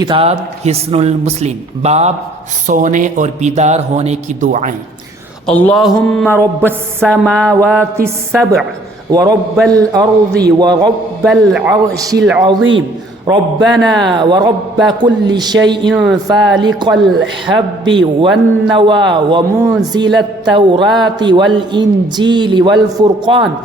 किताब हिस्नुल मुस्लिम, बाब सोने और बीदार होने की दुआएं। अल्लाहुम्मा रब्बस समावाति सब्अ व रब्बल अर्दि व रब्बल अर्शिल अज़ीम रब्बना व रब्ब कुल्लि शैइन फालिक़ल हब्बि वन नवा व मुनज़िलत तौराति वल इंजील वल फुरक़ान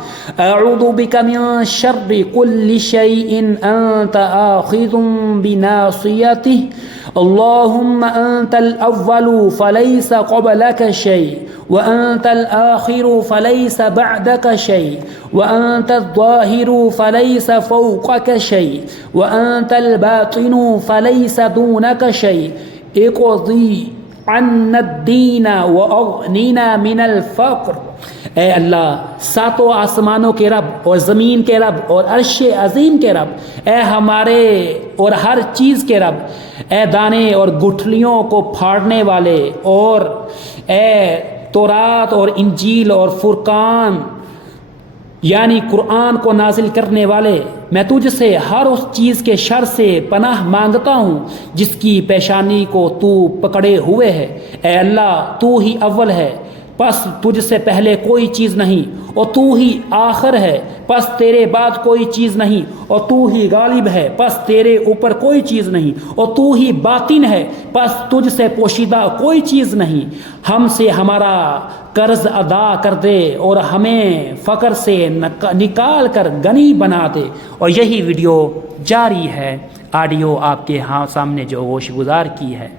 अऊज़ु बिका मिन शर्रि कुल्लि शैइन अंत आखिज़ुम बिनासियतिहि अल्लाहुम्मा अंतल अव्वलु फलैस क़बलक शै व अंतल आखिरु फलैस बअदक शै व अंतल ज़ाहिरु फलैस फ़ौक़क शै व अंतल बातिनु फलैस दूनक शै इक़ज़ी अन्ना दीन व अग़निना मिनल फ़क़्र। ए अल्लाह, सातों आसमानों के रब और ज़मीन के रब और अर्श अज़ीम के रब, ए हमारे और हर चीज़ के रब, ए दाने और गुठलियों को फाड़ने वाले और ए तौरात और इंजील और फुरकान यानी कुरान को नाजिल करने वाले, मैं तुझसे हर उस चीज़ के शर से पनाह मांगता हूँ जिसकी पेशानी को तू पकड़े हुए है। ए अल्लाह, तू ही अव्वल है, बस तुझसे पहले कोई चीज़ नहीं, और तू ही आखिर है, बस तेरे बाद कोई चीज़ नहीं, और तू ही गालिब है, बस तेरे ऊपर कोई चीज़ नहीं, और तू ही बातिन है, बस तुझसे पोशीदा कोई चीज़ नहीं। हमसे हमारा कर्ज अदा कर दे और हमें फ़क्र से निकाल कर गनी बना दे। और यही वीडियो जारी है, ऑडियो आपके सामने जो गोश गुजार की है।